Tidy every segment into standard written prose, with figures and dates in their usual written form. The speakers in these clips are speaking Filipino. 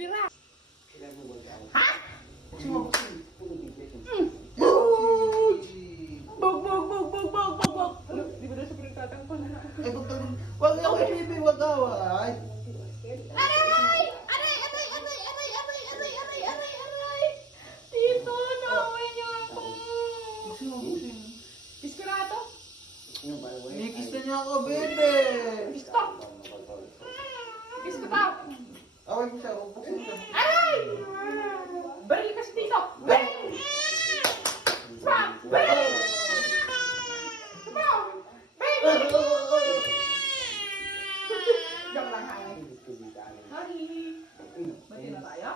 bira. Ha? Bog. Di ba na sa pinagtatang ko na? Eh, wag ako baby, wag ako. Ay. Tito, naway niyo ako. Kiss ko na ito. Kiss na niya ako, baby. Kiss ko. Kiss ko pa. Away mo siya, buksan siya. Aray! Baril kasi dito. Baril! Stop! Baril! Stop! Baril! Joke lang, hi. Hi. Bati na tayo?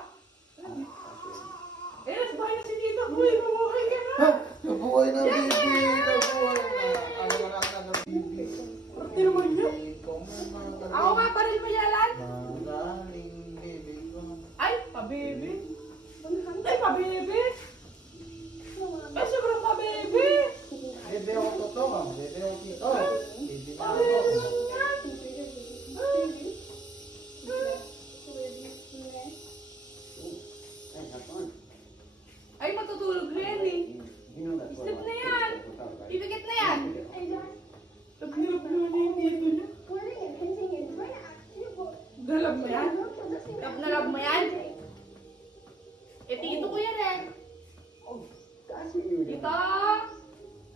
Eh, nasa bahay na si Tito. Uy, mabuhay ka na. Ha? Nabuhay na, baby. Nabuhay na. Ano na ka na, baby? Arte naman niya. Ikaw muna. Ako nga, baril mo yalan. Magaling, baby ko. Ay, pa-baby. Ay, pa-baby. Ay, sobrang pa-baby. Bebe ako totoo, ah. Bebe ako tito. Baby na ako. Pa-baby lang yan. Ay, matutulog na yan eh. Sleep na yan. Pipikit na yan. Naghirap na yung dito niya. Galab mo yan? Lab na lab mo yan? Eh, tito ko yan eh. Tito!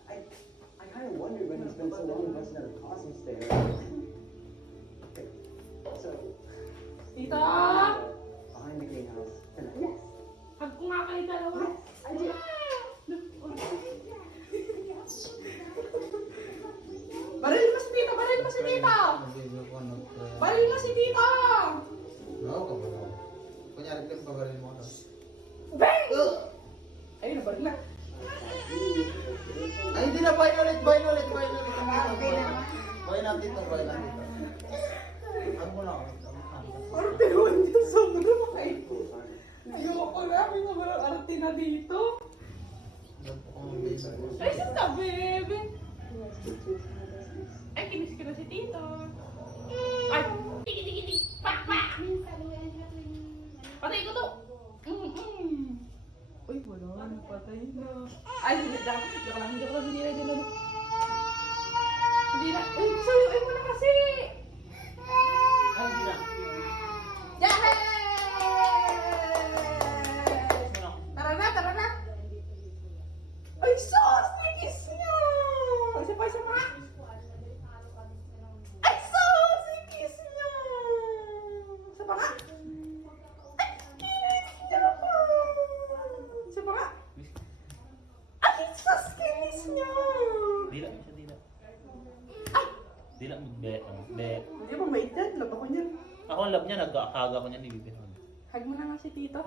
I kind of wondered when he spent so long busting out a cosmos there. So, Tito! behind the greenhouse tonight. Hag ko nga kayo dalawa. Baril mo si Tito! Baril mo si Tito! Baby ko, ano ko. Baril mo si Tito! No, ka ba? Kunyari ka pa rin mo. Bang! Ayun na, baril na. Ay, hindi na, buy ulit. Buy natin to. Ang muna ako. Arte naman niya. Sobrang makay. Ayoko na. May sobrang arte na dito. Ay, saan ka, baby? Ay, kinis ko na si Tito. Ay, tiki. Pak! Patay ko to. Uy, wala. Napatay na. Ay, hindi lang. Hindi na. Ay, sayuin mo na kasi. Ay, hindi na. Yahey! Tara na. Ay, sus! Nikis niya! Isa pa. Ay, sus! Nikis niya! Isa pa nga. Ay, kinis niya naman! Isa pa nga. Ay, sus! Kinis niya! Dila mo siya, dila. Ay! Dila mo, bet. Bet. Hindi mo maitad. Laba ko niyan. Ako ang love niya, nagkakaga ko niya, ni Bibi. Hag mo na nga si Tito.